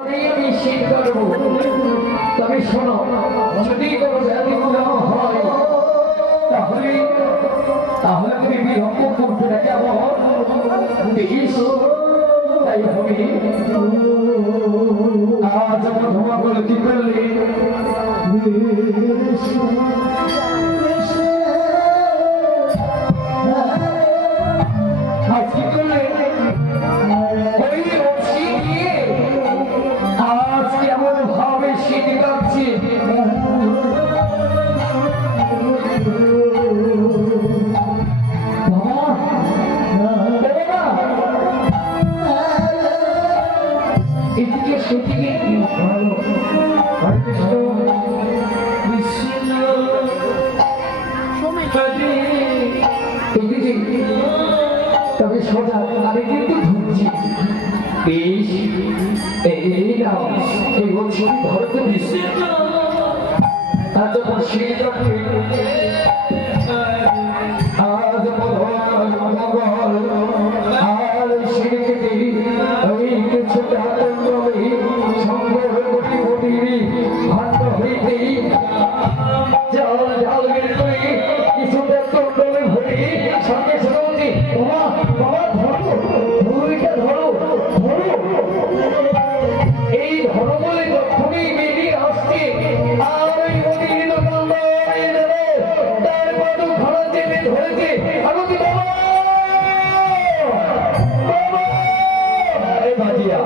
আমি শীত করবো। তবে শোনো, যদি কোনো ব্যতিক্রম হয় তাহলে তাহলে তুমি বিলম্ব করবে না কেমন? দেখিস তাই হবে। আজ আমার ধোঁয়া বলে কি করলে? আজ কি করলে? ওই রশি দিয়ে আজ কেমন ভাবে শীত কাটছে। এদিকে সেদিকে ভালো তবে সোজা আমি কিন্তু ঢুকছি বেশ। এই নাও এই বলছি ধরতে দিচ্ছি আজ শীত আজ মঙ্গল আর শীতটি আমি কিছু সংগ্রহ করি করি ভাগ্য হইতেই জল জল করে কিছুটা তন্ডলে ভরি সঙ্গে সঙ্গে বাবা বাবা ধরো ভুঁড়িটা ধরো ধরো। এই ধরো বলে যখনই বেরিয়ে আসছে আর ওই নদীর দোকান তার কত খরচ চেপে ধরেছে আমি কি বাবা বাবা এই ভাজিয়া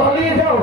পালিয়ে যাও।